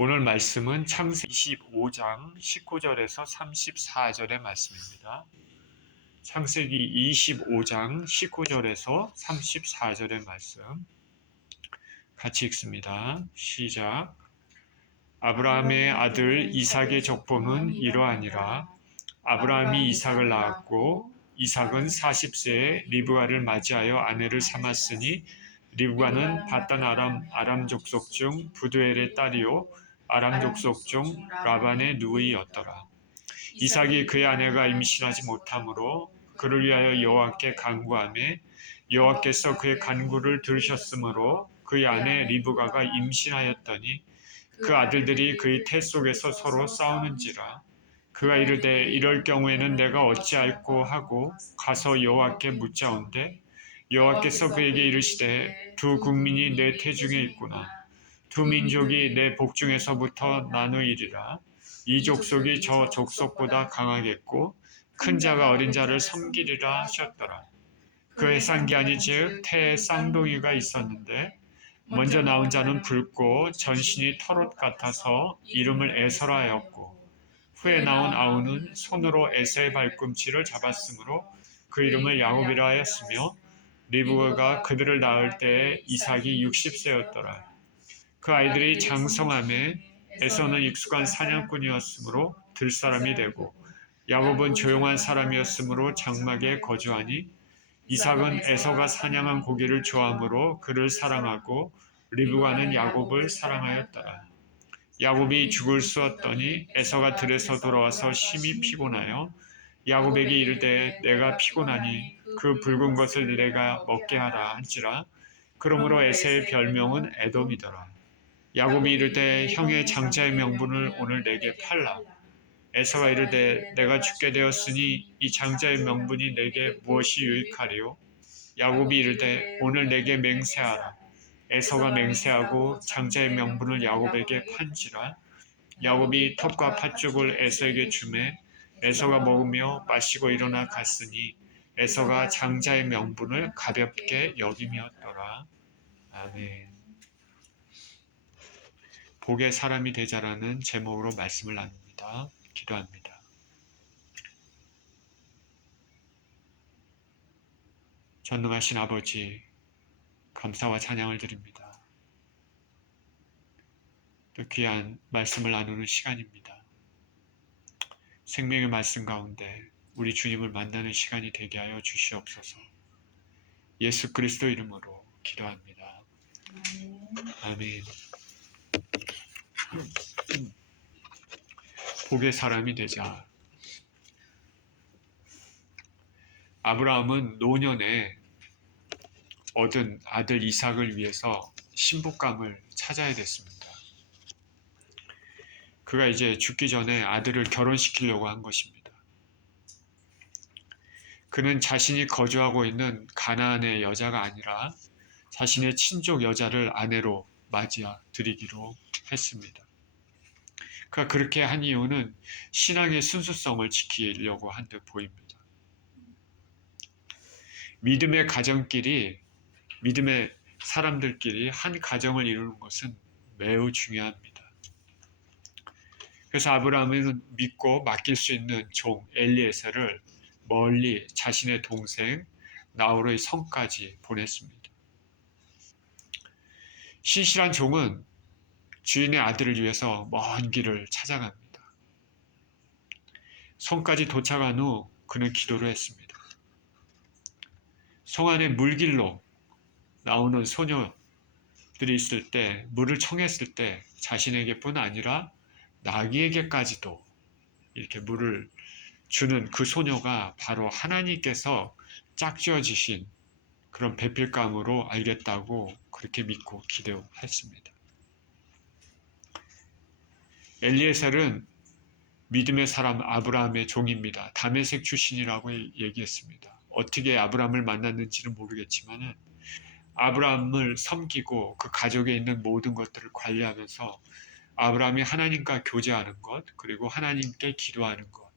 오늘 말씀은 창세기 25장 19절에서 34절의 말씀입니다. 창세기 25장 19절에서 34절의 말씀 같이 읽습니다. 시작. 아브라함의 아들 이삭의 족보는 이러하니라. 아브라함이 이삭을 낳았고 이삭은 40세에 리브가를 맞이하여 아내를 삼았으니 리브가는 밧단 아람 족속 중 부두엘의 딸이요 아람 족속 중 라반의 누이였더라. 이삭이 그의 아내가 임신하지 못하므로 그를 위하여 여호와께 간구하매 여호와께서 그의 간구를 들으셨으므로 그의 아내 리브가가 임신하였더니 그 아들들이 그의 태 속에서 서로 싸우는지라. 그가 이르되 이럴 경우에는 내가 어찌할꼬 하고 가서 여호와께 묻자온대 여호와께서 그에게 이르시되 두 국민이 내 태중에 있구나. 두 민족이 내 복중에서부터 나누이리라. 이 족속이 저 족속보다 강하겠고 큰 자가 어린 자를 섬기리라 하셨더라. 그 해산기한이 즉 태에 쌍둥이가 있었는데 먼저 나온 자는 붉고 전신이 털옷 같아서 이름을 에서라 하였고 후에 나온 아우는 손으로 에서의 발꿈치를 잡았으므로 그 이름을 야곱이라 하였으며 리브가가 그들을 낳을 때에 이삭이 60세였더라. 그 아이들이 장성함에 에서는 익숙한 사냥꾼이었으므로 들사람이 되고 야곱은 조용한 사람이었으므로 장막에 거주하니 이삭은 에서가 사냥한 고기를 좋아하므로 그를 사랑하고 리브가는 야곱을 사랑하였더라. 야곱이 죽을 쑤었더니 에서가 들에서 돌아와서 심히 피곤하여 야곱에게 이르되 내가 피곤하니 그 붉은 것을 내가 먹게 하라 한지라. 그러므로 에서의 별명은 에돔이더라. 야곱이 이르되 형의 장자의 명분을 오늘 내게 팔라. 에서가 이르되 내가 죽게 되었으니 이 장자의 명분이 내게 무엇이 유익하리요? 야곱이 이르되 오늘 내게 맹세하라. 에서가 맹세하고 장자의 명분을 야곱에게 판지라. 야곱이 턱과 팥죽을 에서에게 주매 에서가 먹으며 마시고 일어나 갔으니 에서가 장자의 명분을 가볍게 여김이었더라. 아멘. 복의 사람이 되자라는 제목으로 말씀을 나눕니다. 기도합니다. 전능하신 아버지, 감사와 찬양을 드립니다. 또 귀한 말씀을 나누는 시간입니다. 생명의 말씀 가운데 우리 주님을 만나는 시간이 되게 하여 주시옵소서. 예수 그리스도 이름으로 기도합니다. 아멘. 복의 사람이 되자. 아브라함은 노년에 얻은 아들 이삭을 위해서 신부감을 찾아야 됐습니다. 그가 이제 죽기 전에 아들을 결혼시키려고 한 것입니다. 그는 자신이 거주하고 있는 가나안의 여자가 아니라 자신의 친족 여자를 아내로 맞이해 드리기로 했습니다. 그가 그렇게 한 이유는 신앙의 순수성을 지키려고 한 듯 보입니다. 믿음의 가정끼리, 믿음의 사람들끼리 한 가정을 이루는 것은 매우 중요합니다. 그래서 아브라함은 믿고 맡길 수 있는 종 엘리에셀을 멀리 자신의 동생 나홀의 성까지 보냈습니다. 신실한 종은 주인의 아들을 위해서 먼 길을 찾아갑니다. 성까지 도착한 후 그는 기도를 했습니다. 성 안에 물길로 나오는 소녀들이 있을 때, 물을 청했을 때 자신에게뿐 아니라 나귀에게까지도 이렇게 물을 주는 그 소녀가 바로 하나님께서 짝지어지신 그런 배필감으로 알겠다고 그렇게 믿고 기도했습니다. 엘리에셀은 믿음의 사람 아브라함의 종입니다. 다메섹 출신이라고 얘기했습니다. 어떻게 아브라함을 만났는지는 모르겠지만 아브라함을 섬기고 그 가족에 있는 모든 것들을 관리하면서 아브라함이 하나님과 교제하는 것, 그리고 하나님께 기도하는 것,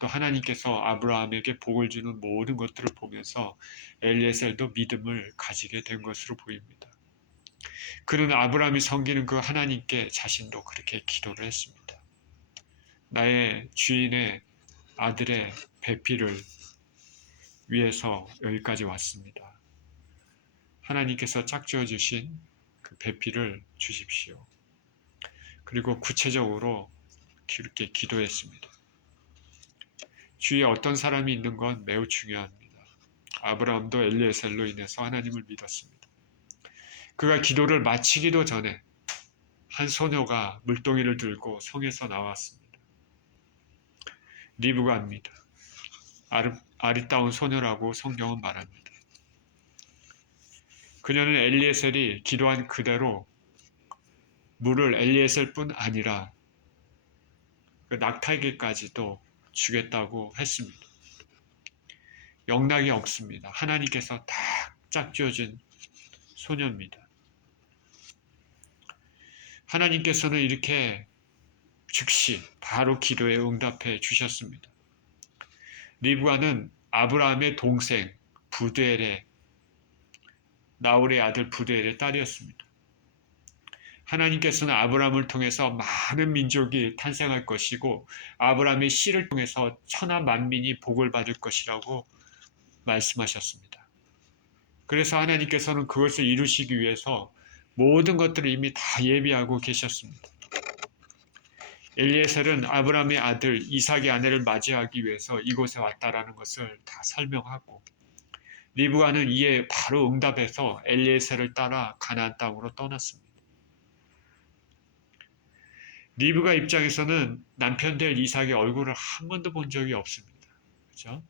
또 하나님께서 아브라함에게 복을 주는 모든 것들을 보면서 엘리에셀도 믿음을 가지게 된 것으로 보입니다. 그는 아브라함이 섬기는 그 하나님께 자신도 그렇게 기도를 했습니다. 나의 주인의 아들의 배필을 위해서 여기까지 왔습니다. 하나님께서 짝지어 주신 그 배필을 주십시오. 그리고 구체적으로 그렇게 기도했습니다. 주위에 어떤 사람이 있는 건 매우 중요합니다. 아브라함도 엘리에셀로 인해서 하나님을 믿었습니다. 그가 기도를 마치기도 전에 한 소녀가 물동이를 들고 성에서 나왔습니다. 리브가입니다. 아리따운 소녀라고 성경은 말합니다. 그녀는 엘리에셀이 기도한 그대로 물을 엘리에셀뿐 아니라 그 낙타에게까지도 주겠다고 했습니다. 영락이 없습니다. 하나님께서 딱 짝지어준 소녀입니다. 하나님께서는 이렇게 즉시 바로 기도에 응답해 주셨습니다. 리브가는 아브라함의 동생 부두엘의 나홀의 아들 부두엘의 딸이었습니다. 하나님께서는 아브라함을 통해서 많은 민족이 탄생할 것이고 아브라함의 씨를 통해서 천하 만민이 복을 받을 것이라고 말씀하셨습니다. 그래서 하나님께서는 그것을 이루시기 위해서 모든 것들을 이미 다 예비하고 계셨습니다. 엘리에셀은 아브라함의 아들 이삭의 아내를 맞이하기 위해서 이곳에 왔다라는 것을 다 설명하고 리브가는 이에 바로 응답해서 엘리에셀을 따라 가나안 땅으로 떠났습니다. 리브가 입장에서는 남편 될 이삭의 얼굴을 한 번도 본 적이 없습니다. 그렇죠?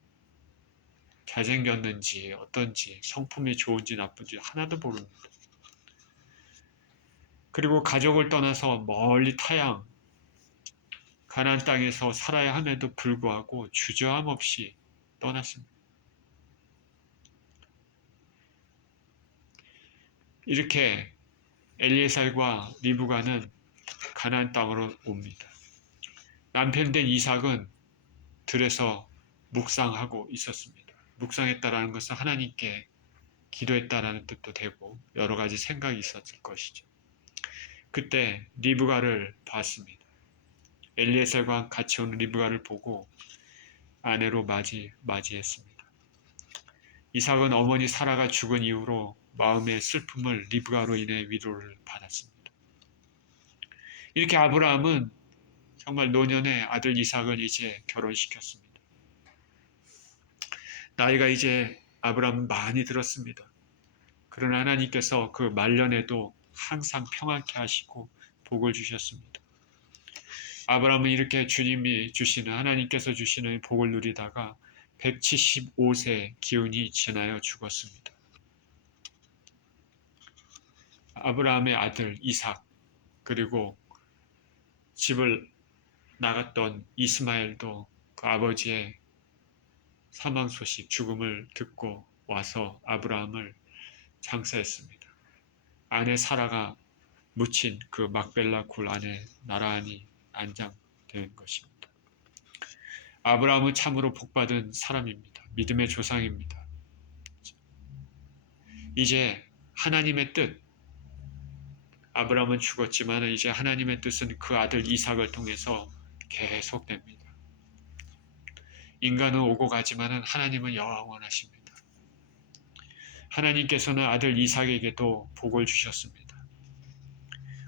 잘생겼는지 어떤지 성품이 좋은지 나쁜지 하나도 모릅니다. 그리고 가족을 떠나서 멀리 타양 가나안 땅에서 살아야 함에도 불구하고 주저함 없이 떠났습니다. 이렇게 엘리에셀과 리브가는 가나안 땅으로 옵니다. 남편 된 이삭은 들에서 묵상하고 있었습니다. 묵상했다라는 것은 하나님께 기도했다라는 뜻도 되고 여러 가지 생각이 있었을 것이죠. 그때 리브가를 봤습니다. 엘리에셀과 같이 온 리브가를 보고 아내로 맞이했습니다. 이삭은 어머니 사라가 죽은 이후로 마음의 슬픔을 리브가로 인해 위로를 받았습니다. 이렇게 아브라함은 정말 노년의 아들 이삭을 이제 결혼시켰습니다. 나이가 이제 아브라함은 많이 들었습니다. 그러나 하나님께서 그 말년에도 항상 평안케 하시고 복을 주셨습니다. 아브라함은 이렇게 주님이 주시는 하나님께서 주시는 복을 누리다가 175세 기운이 지나여 죽었습니다. 아브라함의 아들 이삭 그리고 집을 나갔던 이스마엘도 그 아버지의 사망 소식, 죽음을 듣고 와서 아브라함을 장사했습니다. 아내 사라가 묻힌 그 막벨라 굴 안에 나란히 안장된 것입니다. 아브라함은 참으로 복받은 사람입니다. 믿음의 조상입니다. 이제 하나님의 뜻, 아브라함은 죽었지만 이제 하나님의 뜻은 그 아들 이삭을 통해서 계속됩니다. 인간은 오고 가지만 하나님은 영원하십니다. 하나님께서는 아들 이삭에게도 복을 주셨습니다.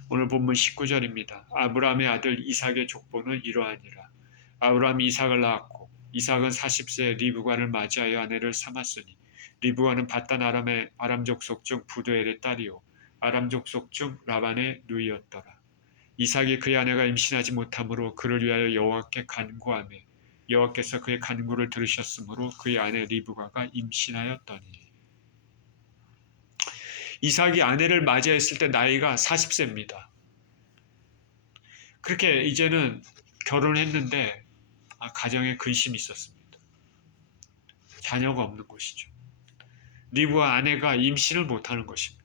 오늘 본문 19절입니다. 아브라함의 아들 이삭의 족보는 이러하니라. 아브라함이 이삭을 낳았고 이삭은 40세에 리브가를 맞이하여 아내를 삼았으니 리브가는 바단 아람 족속 중 부두엘의 딸이요 아람 족속 중 라반의 누이였더라. 이삭이 그의 아내가 임신하지 못하므로 그를 위하여 여호와께 간구하매 여호와께서 그의 간구를 들으셨으므로 그의 아내 리브가가 임신하였더니. 이삭이 아내를 맞이했을 때 나이가 40세입니다. 그렇게 이제는 결혼했는데 가정에 근심이 있었습니다. 자녀가 없는 것이죠. 리브와 아내가 임신을 못하는 것입니다.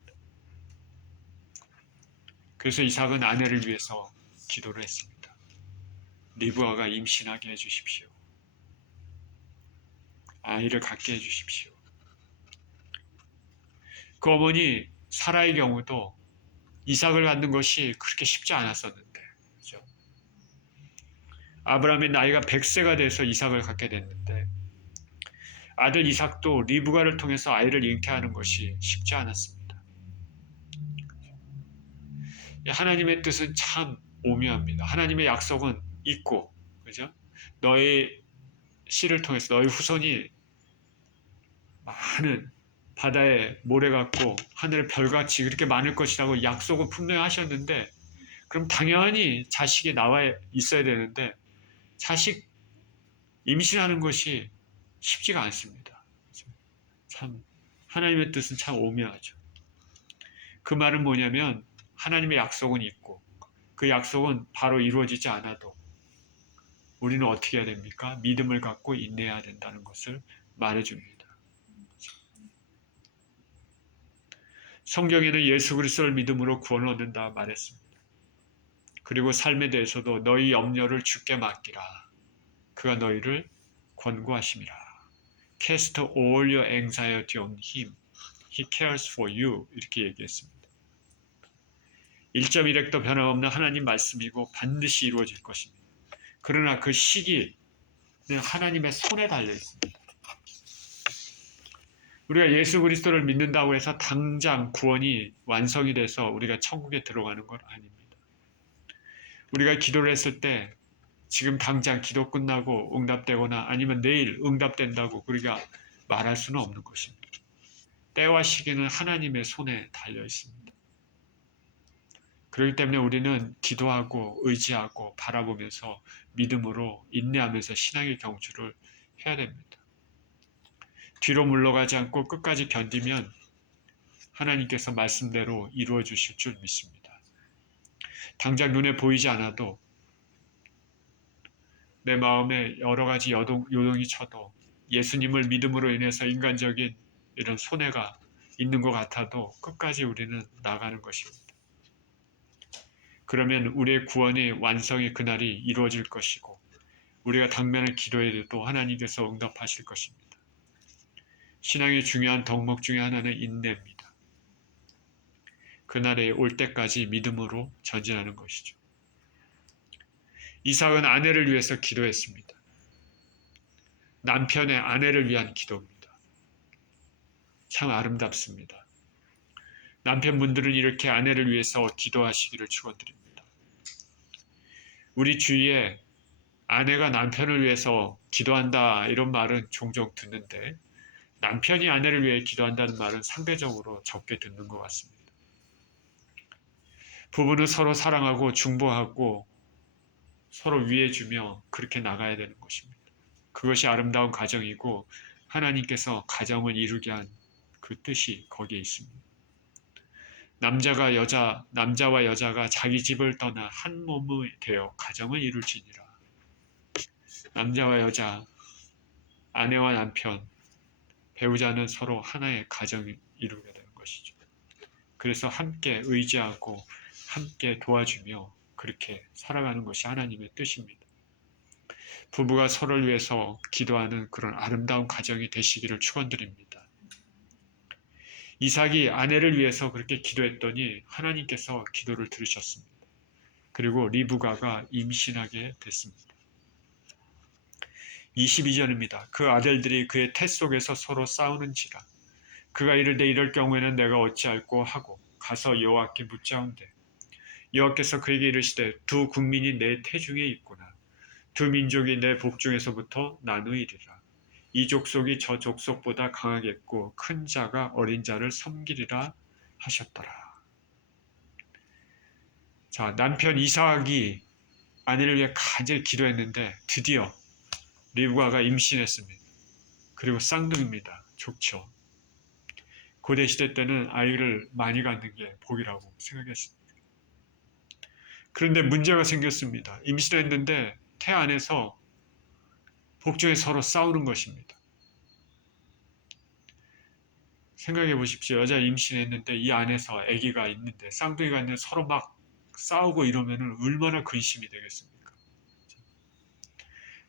그래서 이삭은 아내를 위해서 기도를 했습니다. 리브아가 임신하게 해주십시오. 아이를 갖게 해주십시오. 그 어머니 사라의 경우도 이삭을 갖는 것이 그렇게 쉽지 않았었는데, 그죠? 아브라함의 나이가 100세가 돼서 이삭을 갖게 됐는데, 아들 이삭도 리브가를 통해서 아이를 잉태하는 것이 쉽지 않았습니다. 하나님의 뜻은 참 오묘합니다. 하나님의 약속은 있고, 그죠? 너의 씨를 통해서 너의 후손이 많은 바다의 모래 같고 하늘의 별같이 그렇게 많을 것이라고 약속은 분명히 하셨는데, 그럼 당연히 자식이 나와 있어야 되는데, 자식 임신하는 것이 쉽지가 않습니다. 참 하나님의 뜻은 참 오묘하죠. 그 말은 뭐냐면 하나님의 약속은 있고 그 약속은 바로 이루어지지 않아도 우리는 어떻게 해야 됩니까? 믿음을 갖고 인내해야 된다는 것을 말해줍니다. 성경에는 예수 그리스도를 믿음으로 구원을 얻는다 말했습니다. 그리고 삶에 대해서도 너희 염려를 주께 맡기라. 그가 너희를 권고하심이라. Cast all your anxiety on him. He cares for you. 이렇게 얘기했습니다. 1.1획도 변함없는 하나님 말씀이고 반드시 이루어질 것입니다. 그러나 그 시기는 하나님의 손에 달려 있습니다. 우리가 예수 그리스도를 믿는다고 해서 당장 구원이 완성이 돼서 우리가 천국에 들어가는 건 아닙니다. 우리가 기도를 했을 때 지금 당장 기도 끝나고 응답되거나 아니면 내일 응답된다고 우리가 말할 수는 없는 것입니다. 때와 시기는 하나님의 손에 달려 있습니다. 그렇기 때문에 우리는 기도하고 의지하고 바라보면서 믿음으로 인내하면서 신앙의 경주를 해야 됩니다. 뒤로 물러가지 않고 끝까지 견디면 하나님께서 말씀대로 이루어 주실 줄 믿습니다. 당장 눈에 보이지 않아도 내 마음에 여러 가지 요동이 쳐도 예수님을 믿음으로 인해서 인간적인 이런 손해가 있는 것 같아도 끝까지 우리는 나가는 것입니다. 그러면 우리의 구원의 완성의 그날이 이루어질 것이고 우리가 당면을 기도해도 하나님께서 응답하실 것입니다. 신앙의 중요한 덕목 중에 하나는 인내입니다. 그날에 올 때까지 믿음으로 전진하는 것이죠. 이삭은 아내를 위해서 기도했습니다. 남편의 아내를 위한 기도입니다. 참 아름답습니다. 남편분들은 이렇게 아내를 위해서 기도하시기를 축원드립니다. 우리 주위에 아내가 남편을 위해서 기도한다 이런 말은 종종 듣는데 남편이 아내를 위해 기도한다는 말은 상대적으로 적게 듣는 것 같습니다. 부부는 서로 사랑하고 중보하고 서로 위해주며 그렇게 나가야 되는 것입니다. 그것이 아름다운 가정이고 하나님께서 가정을 이루게 한 그 뜻이 거기에 있습니다. 남자와 여자가 자기 집을 떠나 한 몸이 되어 가정을 이룰지니라. 남자와 여자, 아내와 남편, 배우자는 서로 하나의 가정을 이루게 되는 것이죠. 그래서 함께 의지하고 함께 도와주며 그렇게 살아가는 것이 하나님의 뜻입니다. 부부가 서로를 위해서 기도하는 그런 아름다운 가정이 되시기를 축원드립니다. 이삭이 아내를 위해서 그렇게 기도했더니 하나님께서 기도를 들으셨습니다. 그리고 리브가가 임신하게 됐습니다. 22절입니다. 그 아들들이 그의 태 속에서 서로 싸우는지라. 그가 이르되 이럴 경우에는 내가 어찌할꼬 하고 가서 여호와께 묻자온대. 여호와께서 그에게 이르시되 두 국민이 내 태중에 있구나. 두 민족이 내 복중에서부터 나누이리라. 이 족속이 저 족속보다 강하겠고 큰 자가 어린 자를 섬기리라 하셨더라. 자, 남편 이삭이 아내를 위해 간절히 기도했는데 드디어 리브가가 임신했습니다. 그리고 쌍둥이입니다. 좋죠. 고대 시대 때는 아이를 많이 갖는 게 복이라고 생각했습니다. 그런데 문제가 생겼습니다. 임신했는데 태 안에서 복중에 서로 싸우는 것입니다. 생각해 보십시오. 여자 임신했는데 이 안에서 아기가 있는데 쌍둥이가 있는데 서로 막 싸우고 이러면 얼마나 근심이 되겠습니까?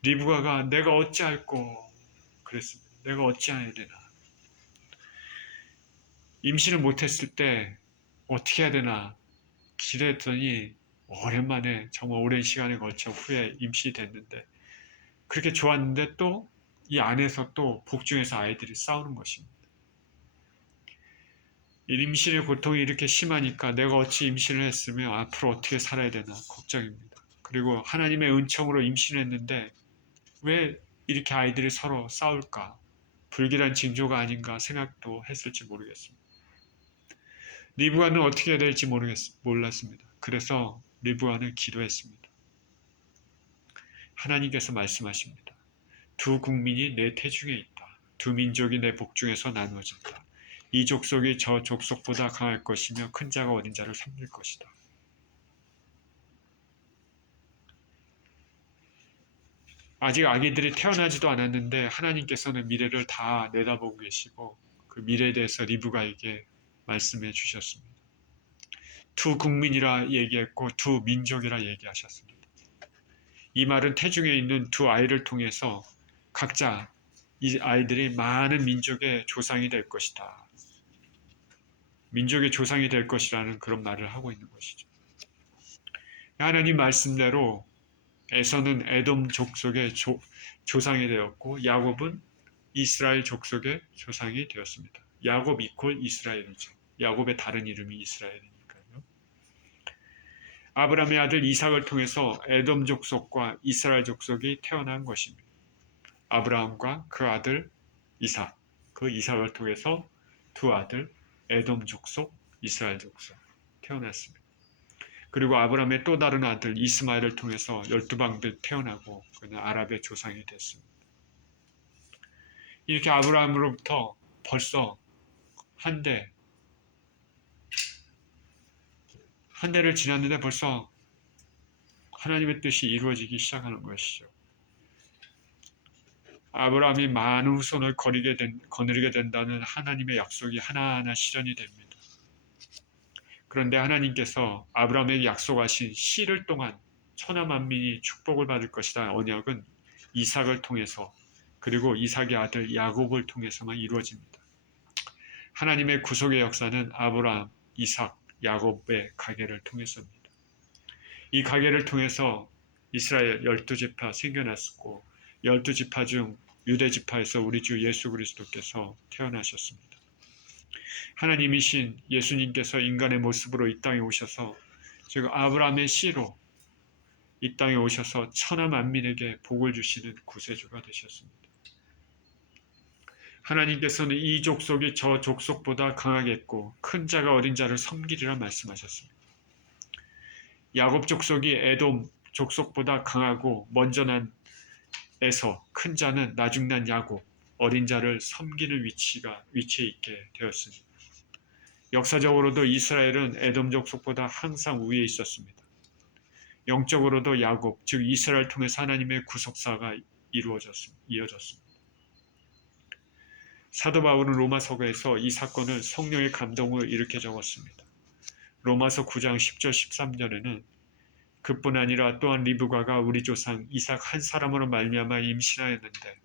리브가가 내가 어찌할꼬 그랬습니다. 내가 어찌해야 되나. 임신을 못했을 때 어떻게 해야 되나 기도했더니 오랜만에 정말 오랜 시간에 걸쳐 후에 임신됐는데 그렇게 좋았는데 또 이 안에서 또 복중에서 아이들이 싸우는 것입니다. 이 임신의 고통이 이렇게 심하니까 내가 어찌 임신을 했으며 앞으로 어떻게 살아야 되나 걱정입니다. 그리고 하나님의 은총으로 임신했는데 왜 이렇게 아이들이 서로 싸울까? 불길한 징조가 아닌가 생각도 했을지 모르겠습니다. 리브가는 어떻게 해야 될지 몰랐습니다. 그래서 리브가는 기도했습니다. 하나님께서 말씀하십니다. 두 국민이 내 태중에 있다. 두 민족이 내 복중에서 나누어진다. 이 족속이 저 족속보다 강할 것이며 큰 자가 어린 자를 섬길 것이다. 아직 아기들이 태어나지도 않았는데 하나님께서는 미래를 다 내다보고 계시고 그 미래에 대해서 리브가에게 말씀해 주셨습니다. 두 국민이라 얘기했고 두 민족이라 얘기하셨습니다. 이 말은 태중에 있는 두 아이를 통해서 각자 이 아이들이 많은 민족의 조상이 될 것이다. 민족의 조상이 될 것이라는 그런 말을 하고 있는 것이죠. 하나님 말씀대로 에서는 에돔 족속의 조상이 되었고 야곱은 이스라엘 족속의 조상이 되었습니다. 야곱 이퀄 이스라엘이죠. 야곱의 다른 이름이 이스라엘이니까요. 아브라함의 아들 이삭을 통해서 에돔 족속과 이스라엘 족속이 태어난 것입니다. 아브라함과 그 아들 이삭, 그 이삭을 통해서 두 아들 에돔 족속, 이스라엘 족속 태어났습니다. 그리고 아브라함의 또 다른 아들 이스마엘을 통해서 12방들 태어나고 그는 아랍의 조상이 됐습니다. 이렇게 아브라함으로부터 벌써 한 대를 지났는데 벌써 하나님의 뜻이 이루어지기 시작하는 것이죠. 아브라함이 많은 후손을 거느리게 된다는 하나님의 약속이 하나하나 실현이 됩니다. 그런데 하나님께서 아브라함에게 약속하신 씨를 통한 천하 만민이 축복을 받을 것이다 언약은 이삭을 통해서 그리고 이삭의 아들 야곱을 통해서만 이루어집니다. 하나님의 구속의 역사는 아브라함, 이삭, 야곱의 가계를 통해서입니다. 이 가계를 통해서 이스라엘 12지파 생겨났고 12지파 중 유대지파에서 우리 주 예수 그리스도께서 태어나셨습니다. 하나님이신 예수님께서 인간의 모습으로 이 땅에 오셔서 즉 아브라함의 씨로 이 땅에 오셔서 천하 만민에게 복을 주시는 구세주가 되셨습니다. 하나님께서는 이 족속이 저 족속보다 강하겠고 큰 자가 어린 자를 섬기리라 말씀하셨습니다. 야곱 족속이 에돔 족속보다 강하고 먼저 난 에서 큰 자는 나중난 야곱 어린 자를 섬기는 위치에 있게 되었습니다. 역사적으로도 이스라엘은 에돔 족속보다 항상 위에 있었습니다. 영적으로도 야곱 즉 이스라엘 통해서 하나님의 구속사가 이어졌습니다. 사도 바울은 로마서에서 이 사건을 성령의 감동으로 이렇게 적었습니다. 로마서 9장 10절 13절에는 그뿐 아니라 또한 리브가가 우리 조상 이삭 한 사람으로 말미암아 임신하였는데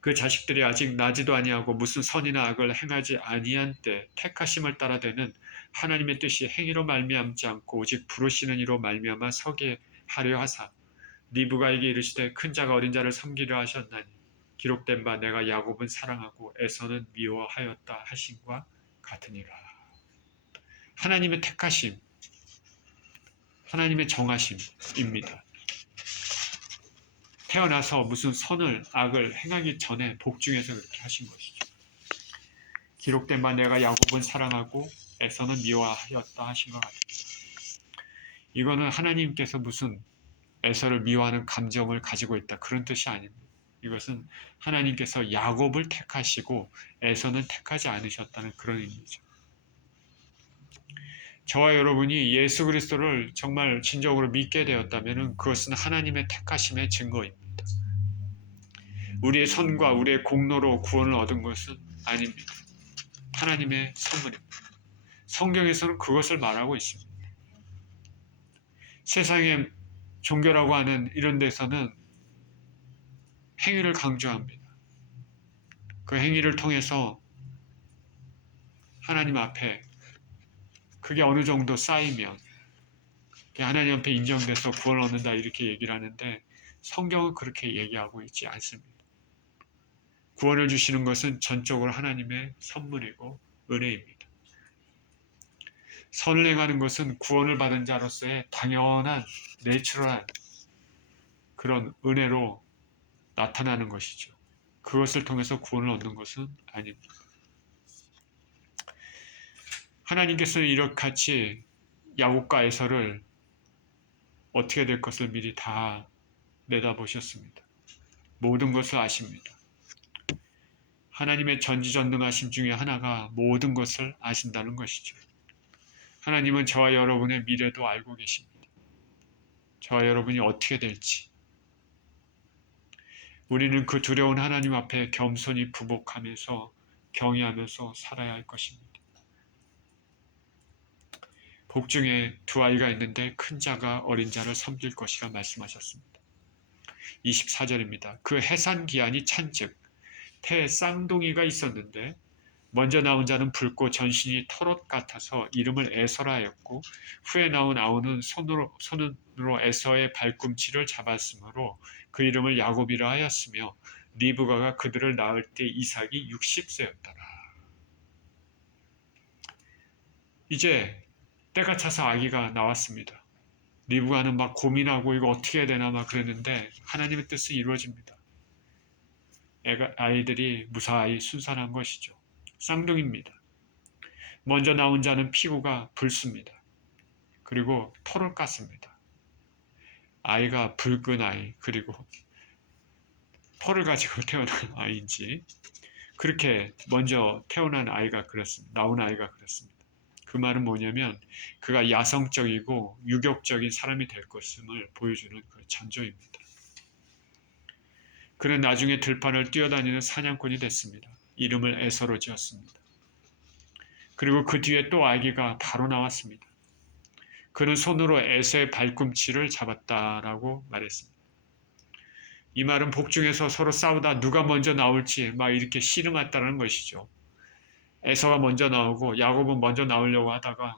그 자식들이 아직 나지도 아니하고 무슨 선이나 악을 행하지 아니한 때 택하심을 따라 되는 하나님의 뜻이 행위로 말미암지 않고 오직 부르시는 이로 말미암아 서게 하려 하사 리브가에게 이르시되 큰 자가 어린 자를 섬기려 하셨나니 기록된 바 내가 야곱은 사랑하고 에서는 미워하였다 하심과 같으니라. 하나님의 택하심, 하나님의 정하심입니다. 태어나서 무슨 선을 악을 행하기 전에 복중에서 그렇게 하신 것이죠. 기록된 바 내가 야곱은 사랑하고 에서는 미워하였다 하신 것 같습니다. 이거는 하나님께서 무슨 에서를 미워하는 감정을 가지고 있다 그런 뜻이 아닙니다. 이것은 하나님께서 야곱을 택하시고 에서는 택하지 않으셨다는 그런 의미죠. 저와 여러분이 예수 그리스도를 정말 진정으로 믿게 되었다면 그것은 하나님의 택하심의 증거입니다. 우리의 선과 우리의 공로로 구원을 얻은 것은 아닙니다. 하나님의 선물입니다. 성경에서는 그것을 말하고 있습니다. 세상의 종교라고 하는 이런 데서는 행위를 강조합니다. 그 행위를 통해서 하나님 앞에 그게 어느 정도 쌓이면 하나님 앞에 인정돼서 구원을 얻는다 이렇게 얘기를 하는데 성경은 그렇게 얘기하고 있지 않습니다. 구원을 주시는 것은 전적으로 하나님의 선물이고 은혜입니다. 선을 행하는 것은 구원을 받은 자로서의 당연한 내추럴한 그런 은혜로 나타나는 것이죠. 그것을 통해서 구원을 얻는 것은 아닙니다. 하나님께서는 이렇게 같이 야곱과 에서를 어떻게 될 것을 미리 다 내다보셨습니다. 모든 것을 아십니다. 하나님의 전지전능하심 중에 하나가 모든 것을 아신다는 것이죠. 하나님은 저와 여러분의 미래도 알고 계십니다. 저와 여러분이 어떻게 될지. 우리는 그 두려운 하나님 앞에 겸손히 부복하면서 경외하면서 살아야 할 것입니다. 복중에 두 아이가 있는데 큰 자가 어린 자를 섬길 것이라 말씀하셨습니다. 24절입니다. 그 해산 기한이 찬즉 태에 쌍둥이가 있었는데 먼저 나온 자는 붉고 전신이 털옷 같아서 이름을 에서라 하였고 후에 나온 아우는 손으로 에서의 발꿈치를 잡았으므로 그 이름을 야곱이라 하였으며 리브가가 그들을 낳을 때 이삭이 60세였더라. 이제 때가 차서 아기가 나왔습니다. 리브가는 막 고민하고 이거 어떻게 해야 되나 막 그랬는데 하나님의 뜻은 이루어집니다. 아이들이 무사히 순산한 것이죠. 쌍둥이입니다. 먼저 나온 자는 피부가 붉습니다. 그리고 털을 깠습니다. 아이가 붉은 아이 그리고 털을 가지고 태어난 아이인지 그렇게 먼저 태어난 아이가 그렇습니다. 나온 아이가 그렇습니다. 그 말은 뭐냐면 그가 야성적이고 유격적인 사람이 될 것임을 보여주는 그 전조입니다. 그는 나중에 들판을 뛰어다니는 사냥꾼이 됐습니다. 이름을 에서로 지었습니다. 그리고 그 뒤에 또 아기가 바로 나왔습니다. 그는 손으로 에서의 발꿈치를 잡았다라고 말했습니다. 이 말은 복중에서 서로 싸우다 누가 먼저 나올지 막 이렇게 씨름했다는 것이죠. 에서가 먼저 나오고 야곱은 먼저 나오려고 하다가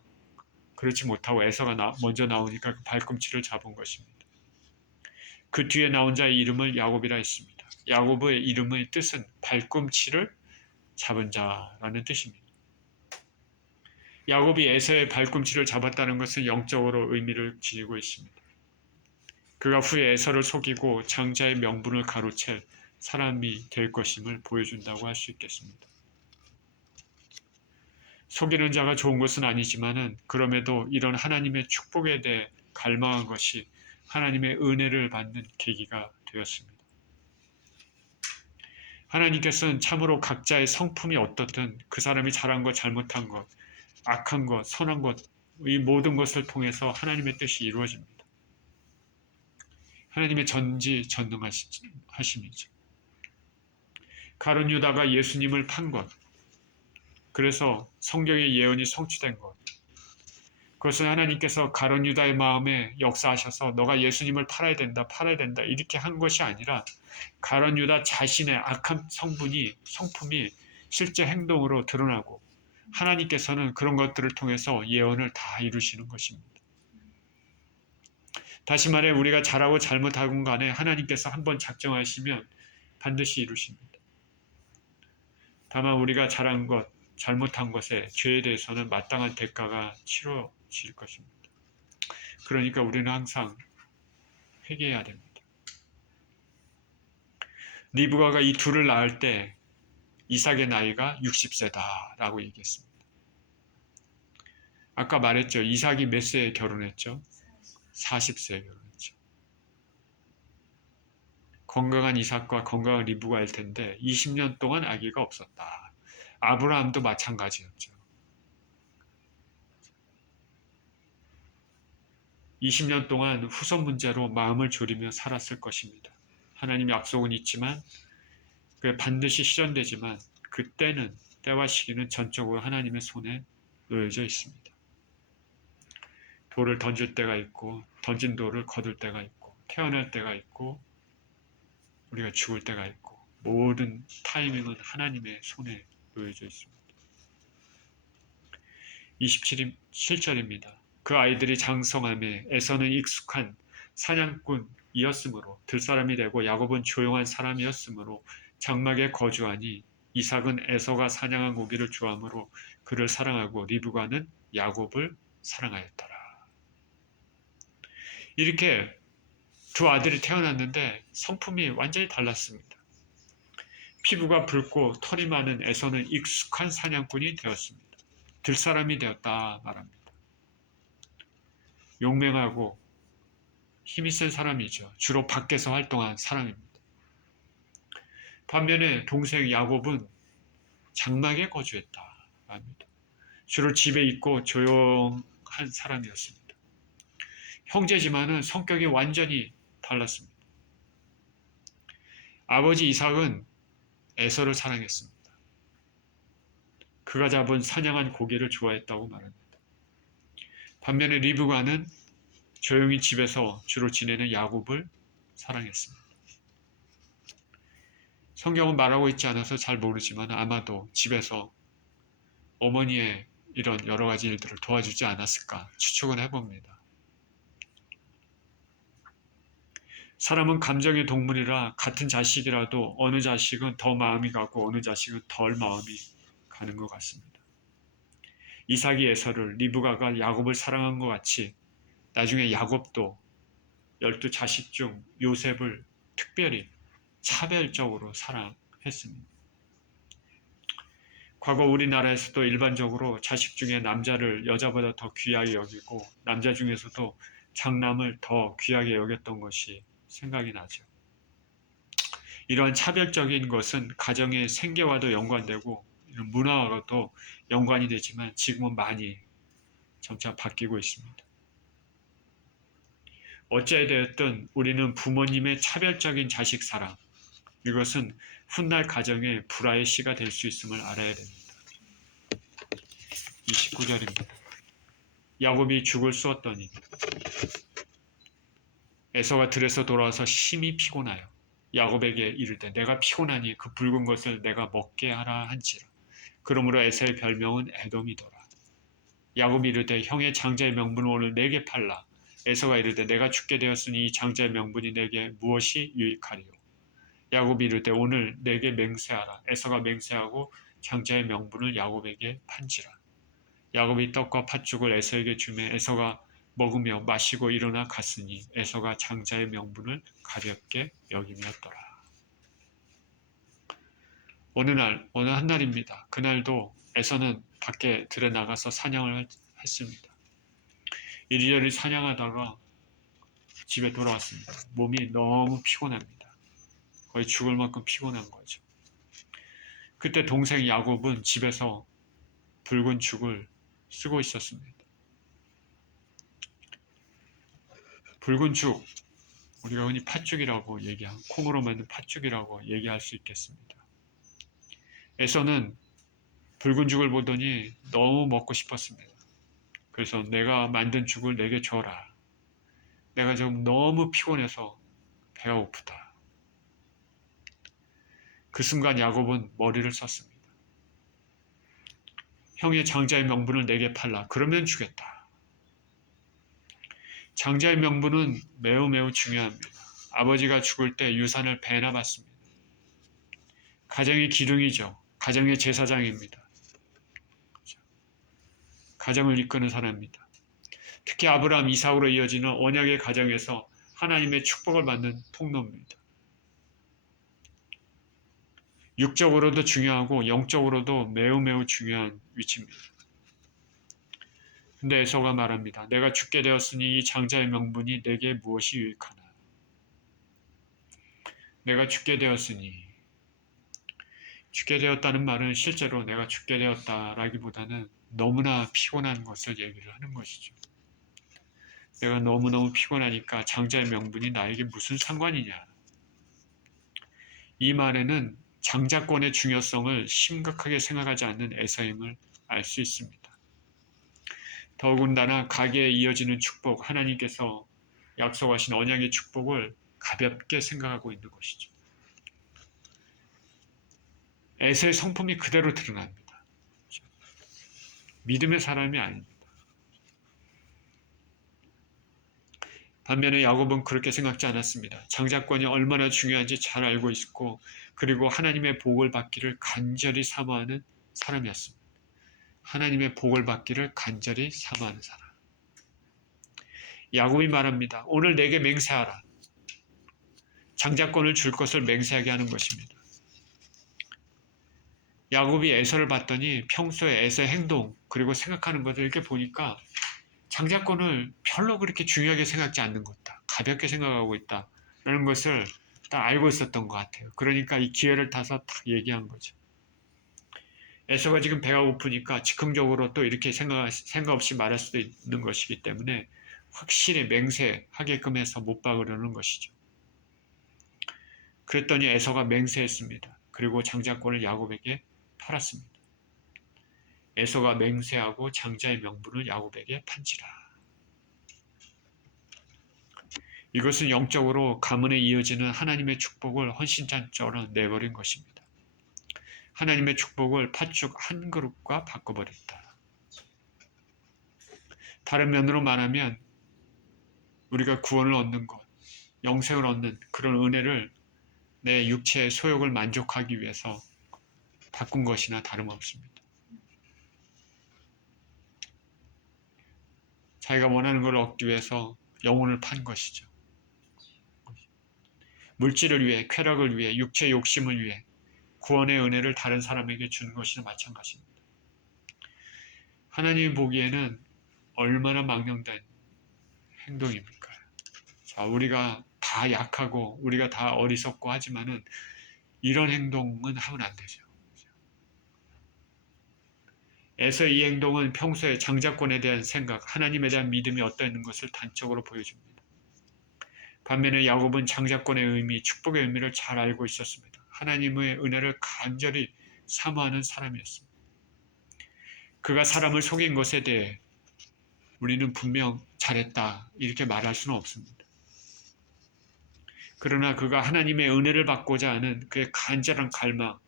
그렇지 못하고 에서가 먼저 나오니까 그 발꿈치를 잡은 것입니다. 그 뒤에 나온 자의 이름을 야곱이라 했습니다. 야곱의 이름의 뜻은 발꿈치를 잡은 자라는 뜻입니다. 야곱이 에서의 발꿈치를 잡았다는 것은 영적으로 의미를 지니고 있습니다. 그가 후에 에서를 속이고 장자의 명분을 가로챌 사람이 될 것임을 보여준다고 할 수 있겠습니다. 속이는 자가 좋은 것은 아니지만은 그럼에도 이런 하나님의 축복에 대해 갈망한 것이 하나님의 은혜를 받는 계기가 되었습니다. 하나님께서는 참으로 각자의 성품이 어떻든 그 사람이 잘한 것, 잘못한 것, 악한 것, 선한 것, 이 모든 것을 통해서 하나님의 뜻이 이루어집니다. 하나님의 전지전능하심이죠. 가룟 유다가 예수님을 판 것, 그래서 성경의 예언이 성취된 것, 그것은 하나님께서 가룟 유다의 마음에 역사하셔서 너가 예수님을 팔아야 된다 이렇게 한 것이 아니라 가룟 유다 자신의 악한 성품이 실제 행동으로 드러나고 하나님께서는 그런 것들을 통해서 예언을 다 이루시는 것입니다. 다시 말해 우리가 잘하고 잘못하건 간에 하나님께서 한번 작정하시면 반드시 이루십니다. 다만 우리가 잘한 것, 잘못한 것에 죄에 대해서는 마땅한 대가가 치러질 것입니다. 그러니까 우리는 항상 회개해야 됩니다. 리브가가 이 둘을 낳을 때 이삭의 나이가 60세다라고 얘기했습니다. 아까 말했죠. 이삭이 몇 세에 결혼했죠? 40세에 결혼했죠. 건강한 이삭과 건강한 리브가일 텐데 20년 동안 아기가 없었다. 아브라함도 마찬가지였죠. 20년 동안 후손 문제로 마음을 졸이며 살았을 것입니다. 하나님 약속은 있지만 그게 반드시 실현되지만 그때는 때와 시기는 전적으로 하나님의 손에 놓여져 있습니다. 돌을 던질 때가 있고 던진 돌을 거둘 때가 있고 태어날 때가 있고 우리가 죽을 때가 있고 모든 타이밍은 하나님의 손에 놓여져 있습니다. 27절입니다. 그 아이들이 장성함에 에서는 익숙한 사냥꾼이었으므로 들사람이 되고 야곱은 조용한 사람이었으므로 장막에 거주하니 이삭은 에서가 사냥한 고기를 좋아하므로 그를 사랑하고 리브가는 야곱을 사랑하였더라. 이렇게 두 아들이 태어났는데 성품이 완전히 달랐습니다. 피부가 붉고 털이 많은 에서는 익숙한 사냥꾼이 되었습니다. 들사람이 되었다 말합니다. 용맹하고 힘이 센 사람이죠. 주로 밖에서 활동한 사람입니다. 반면에 동생 야곱은 장막에 거주했다 합니다. 주로 집에 있고 조용한 사람이었습니다. 형제지만은 성격이 완전히 달랐습니다. 아버지 이삭은 에서를 사랑했습니다. 그가 잡은 사냥한 고기를 좋아했다고 말합니다. 반면에 리브가는 조용히 집에서 주로 지내는 야곱을 사랑했습니다. 성경은 말하고 있지 않아서 잘 모르지만 아마도 집에서 어머니의 이런 여러 가지 일들을 도와주지 않았을까 추측은 해봅니다. 사람은 감정의 동물이라 같은 자식이라도 어느 자식은 더 마음이 가고 어느 자식은 덜 마음이 가는 것 같습니다. 이삭이 에서를, 리브가가 야곱을 사랑한 것 같이 나중에 야곱도 12자식 중 요셉을 특별히 차별적으로 사랑했습니다. 과거 우리나라에서도 일반적으로 자식 중에 남자를 여자보다 더 귀하게 여기고 남자 중에서도 장남을 더 귀하게 여겼던 것이 생각이 나죠. 이러한 차별적인 것은 가정의 생계와도 연관되고 문화와도 연관이 되지만 지금은 많이 점차 바뀌고 있습니다. 어찌되었든 우리는 부모님의 차별적인 자식 사랑, 이것은 훗날 가정의 불화의 씨가 될 수 있음을 알아야 됩니다. 29절입니다. 야곱이 죽을 쑤었더니 에서가 들에서 돌아와서 심히 피곤하여 야곱에게 이르되 내가 피곤하니 그 붉은 것을 내가 먹게 하라 한지라. 그러므로 에서의 별명은 에돔이더라. 야곱이 이르되 형의 장자의 명분을 오늘 내게 팔라. 에서가 이르되 내가 죽게 되었으니 이 장자의 명분이 내게 무엇이 유익하리요. 야곱이 이르되 오늘 내게 맹세하라. 에서가 맹세하고 장자의 명분을 야곱에게 판지라. 야곱이 떡과 팥죽을 에서에게 주매 에서가 먹으며 마시고 일어나 갔으니 에서가 장자의 명분을 가볍게 여김이었더라. 어느 한 날입니다. 그날도 에서는 밖에 들에 나가서 사냥을 했습니다. 이리저리 사냥하다가 집에 돌아왔습니다. 몸이 너무 피곤합니다. 거의 죽을 만큼 피곤한 거죠. 그때 동생 야곱은 집에서 붉은 죽을 쓰고 있었습니다. 붉은 죽, 우리가 흔히 팥죽이라고 얘기하고 콩으로 만든 팥죽이라고 얘기할 수 있겠습니다. 에서는 붉은 죽을 보더니 너무 먹고 싶었습니다. 그래서 내가 만든 죽을 내게 줘라. 내가 지금 너무 피곤해서 배가 고프다. 그 순간 야곱은 머리를 썼습니다. 형의 장자의 명분을 내게 팔라. 그러면 주겠다. 장자의 명분은 매우 중요합니다. 아버지가 죽을 때 유산을 배나 받습니다. 가정의 기둥이죠. 가정의 제사장입니다. 가정을 이끄는 사람입니다. 특히 아브라함, 이삭으로 이어지는 언약의 가정에서 하나님의 축복을 받는 통로입니다. 육적으로도 중요하고 영적으로도 매우 중요한 위치입니다. 근데 에서가 말합니다. 내가 죽게 되었으니 이 장자의 명분이 내게 무엇이 유익하나. 내가 죽게 되었으니, 죽게 되었다는 말은 실제로 내가 죽게 되었다라기보다는 너무나 피곤한 것을 얘기를 하는 것이죠. 내가 너무너무 피곤하니까 장자의 명분이 나에게 무슨 상관이냐. 이 말에는 장자권의 중요성을 심각하게 생각하지 않는 에서임을 알 수 있습니다. 더군다나 가계에 이어지는 축복, 하나님께서 약속하신 언약의 축복을 가볍게 생각하고 있는 것이죠. 에서의 성품이 그대로 드러납니다. 믿음의 사람이 아닙니다. 반면에 야곱은 그렇게 생각지 않았습니다. 장자권이 얼마나 중요한지 잘 알고 있고 그리고 하나님의 복을 받기를 간절히 사모하는 사람이었습니다. 하나님의 복을 받기를 간절히 사모하는 사람. 야곱이 말합니다. 오늘 내게 맹세하라. 장자권을 줄 것을 맹세하게 하는 것입니다. 야곱이 에서를 봤더니 평소에 에서의 행동 그리고 생각하는 것을 이렇게 보니까 장자권을 별로 그렇게 중요하게 생각지 않는 것 같다. 가볍게 생각하고 있다. 라는 것을 딱 알고 있었던 것 같아요. 그러니까 이 기회를 타서 딱 얘기한 거죠. 에서가 지금 배가 고프니까 즉흥적으로 또 이렇게 생각 없이 말할 수도 있는 것이기 때문에 확실히 맹세하게끔 해서 못 박으려는 것이죠. 그랬더니 에서가 맹세했습니다. 그리고 장자권을 야곱에게 팔았습니다. 에서가 맹세하고 장자의 명분을 야곱에게 판지라. 이것은 영적으로 가문에 이어지는 하나님의 축복을 헌신잔처럼 내버린 것입니다. 하나님의 축복을 팥죽 한 그릇과 바꿔버렸다. 다른 면으로 말하면 우리가 구원을 얻는 것, 영생을 얻는 그런 은혜를 내 육체의 소욕을 만족하기 위해서 바꾼 것이나 다름없습니다. 자기가 원하는 걸 얻기 위해서 영혼을 판 것이죠. 물질을 위해, 쾌락을 위해, 육체의 욕심을 위해 구원의 은혜를 다른 사람에게 주는 것이나 마찬가지입니다. 하나님이 보기에는 얼마나 망령된 행동입니까? 자, 우리가 다 약하고 우리가 다 어리석고 하지만은 이런 행동은 하면 안 되죠. 에서 이 행동은 평소에 장자권에 대한 생각, 하나님에 대한 믿음이 어떠했는 것을 단적으로 보여줍니다. 반면에 야곱은 장자권의 의미, 축복의 의미를 잘 알고 있었습니다. 하나님의 은혜를 간절히 사모하는 사람이었습니다. 그가 사람을 속인 것에 대해 우리는 분명 잘했다 이렇게 말할 수는 없습니다. 그러나 그가 하나님의 은혜를 받고자 하는 그의 간절한 갈망,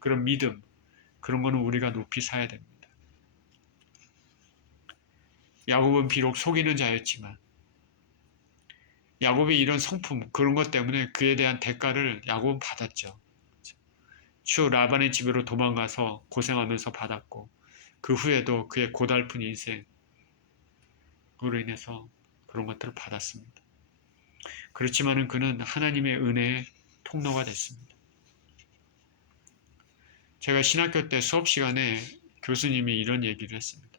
그런 믿음, 그런 거는 우리가 높이 사야 됩니다. 야곱은 비록 속이는 자였지만 야곱의 이런 성품, 그런 것 때문에 그에 대한 대가를 야곱은 받았죠. 추 라반의 집으로 도망가서 고생하면서 받았고 그 후에도 그의 고달픈 인생으로 인해서 그런 것들을 받았습니다. 그렇지만은 그는 하나님의 은혜의 통로가 됐습니다. 제가 신학교 때 수업 시간에 교수님이 이런 얘기를 했습니다.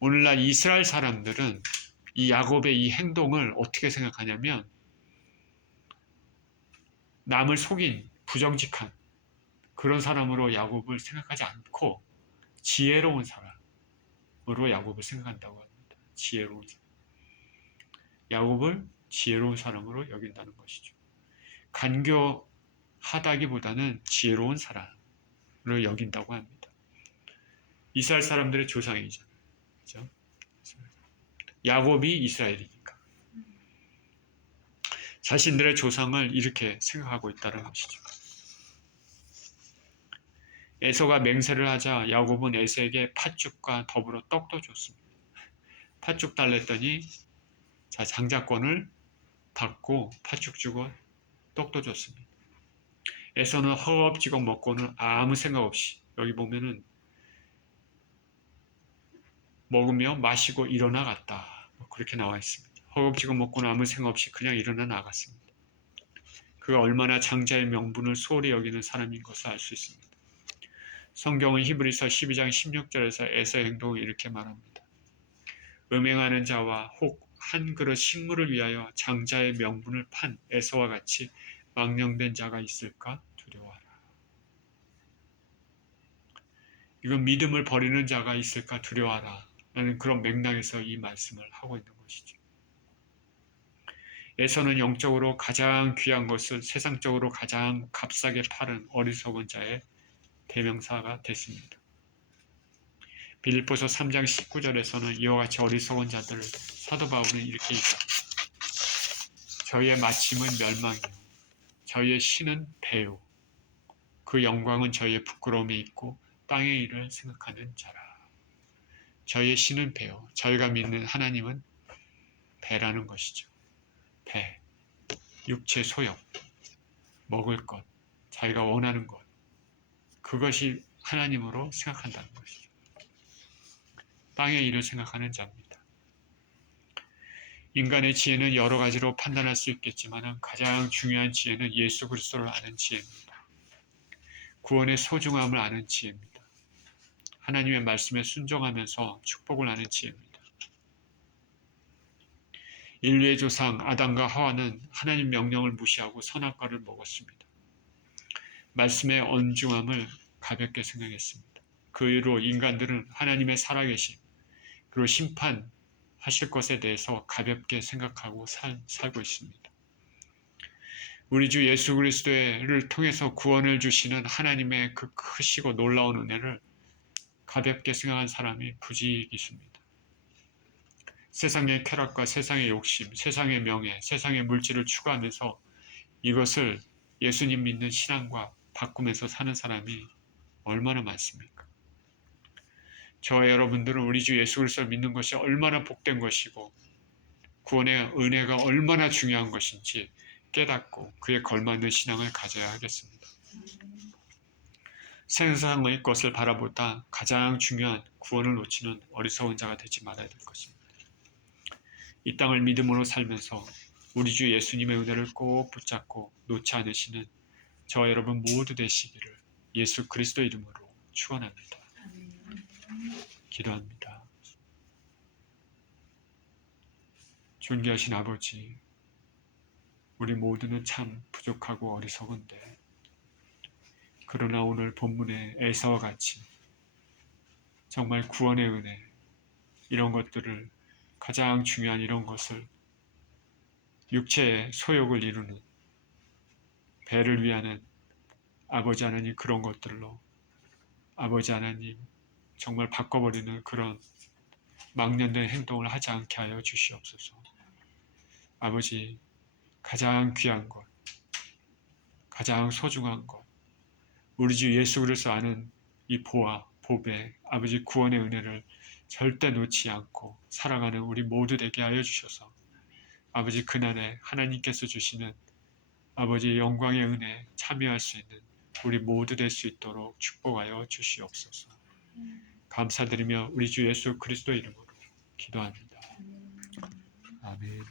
오늘날 이스라엘 사람들은 이 야곱의 이 행동을 어떻게 생각하냐면 남을 속인 부정직한 그런 사람으로 야곱을 생각하지 않고 지혜로운 사람으로 야곱을 생각한다고 합니다. 지혜로운 사람. 야곱을 지혜로운 사람으로 여긴다는 것이죠. 간교하다기보다는 지혜로운 사람으로 여긴다고 합니다. 이스라엘 사람들의 조상이잖아요. 그렇죠? 야곱이 이스라엘이니까. 자신들의 조상을 이렇게 생각하고 있다는 것이죠. 에서가 맹세를 하자 야곱은 에서에게 팥죽과 더불어 떡도 줬습니다. 팥죽 달랬더니 자 장자권을 받고 팥죽 주고 떡도 줬습니다. 에서는 허겁지겁 먹고는 아무 생각 없이 여기 보면은 먹으며 마시고 일어나 갔다. 그렇게 나와 있습니다. 허겁지겁 먹고는 아무 생각 없이 그냥 일어나 나갔습니다. 그가 얼마나 장자의 명분을 소홀히 여기는 사람인 것을 알 수 있습니다. 성경은 히브리서 12장 16절에서 에서의 행동을 이렇게 말합니다. 음행하는 자와 혹 한 그릇 식물을 위하여 장자의 명분을 판 에서와 같이 망령된 자가 있을까 두려워하라. 이건 믿음을 버리는 자가 있을까 두려워하라 라는 그런 맥락에서 이 말씀을 하고 있는 것이죠. 에서는 영적으로 가장 귀한 것을 세상적으로 가장 값싸게 파는 어리석은 자의 대명사가 됐습니다. 빌립보서 3장 19절에서는 이와 같이 어리석은 자들을 사도 바울은 이렇게 얘기합니다. 저희의 마침은 멸망이요 저희의 신은 배요 그 영광은 저희의 부끄러움에 있고 땅의 일을 생각하는 자라. 저희의 신은 배요. 저희가 믿는 하나님은 배라는 것이죠. 배, 육체 소욕, 먹을 것, 자기가 원하는 것, 그것이 하나님으로 생각한다는 것이죠. 땅의 일을 생각하는 자입니다. 인간의 지혜는 여러 가지로 판단할 수 있겠지만 가장 중요한 지혜는 예수 그리스도를 아는 지혜입니다. 구원의 소중함을 아는 지혜입니다. 하나님의 말씀에 순종하면서 축복을 아는 지혜입니다. 인류의 조상 아담과 하와는 하나님 명령을 무시하고 선악과를 먹었습니다. 말씀의 엄중함을 가볍게 생각했습니다. 그 이후로 인간들은 하나님의 살아계심 그리고 심판하실 것에 대해서 가볍게 생각하고 살고 있습니다. 우리 주 예수 그리스도를 통해서 구원을 주시는 하나님의 그 크시고 놀라운 은혜를 가볍게 생각한 사람이 부지기수입니다. 세상의 쾌락과 세상의 욕심, 세상의 명예, 세상의 물질을 추구하면서 이것을 예수님 믿는 신앙과 바꾸면서 사는 사람이 얼마나 많습니까? 저와 여러분들은 우리 주 예수 그리스도를 믿는 것이 얼마나 복된 것이고 구원의 은혜가 얼마나 중요한 것인지 깨닫고 그에 걸맞는 신앙을 가져야 하겠습니다. 세상의 것을 바라보다 가장 중요한 구원을 놓치는 어리석은 자가 되지 말아야 될 것입니다. 이 땅을 믿음으로 살면서 우리 주 예수님의 은혜를 꼭 붙잡고 놓지 않으시는 저와 여러분 모두 되시기를 예수 그리스도 이름으로 축원합니다. 기도합니다. 존귀하신 아버지, 우리 모두는 참 부족하고 어리석은데 그러나 오늘 본문의 에서와 같이 정말 구원의 은혜 이런 것들을 가장 중요한 이런 것을 육체의 소욕을 이루는 배를 위하는 아버지 하나님 그런 것들로 아버지 하나님 정말 바꿔버리는 그런 망년된 행동을 하지 않게 하여 주시옵소서. 아버지 가장 귀한 것, 가장 소중한 것, 우리 주 예수 그리스도 아는 이 보아, 보배, 아버지 구원의 은혜를 절대 놓지 않고 살아가는 우리 모두 되게 하여 주셔서 아버지 그날에 하나님께서 주시는 아버지 영광의 은혜에 참여할 수 있는 우리 모두 될 수 있도록 축복하여 주시옵소서. 감사드리며 우리 주 예수 그리스도 이름으로 기도합니다. 아멘.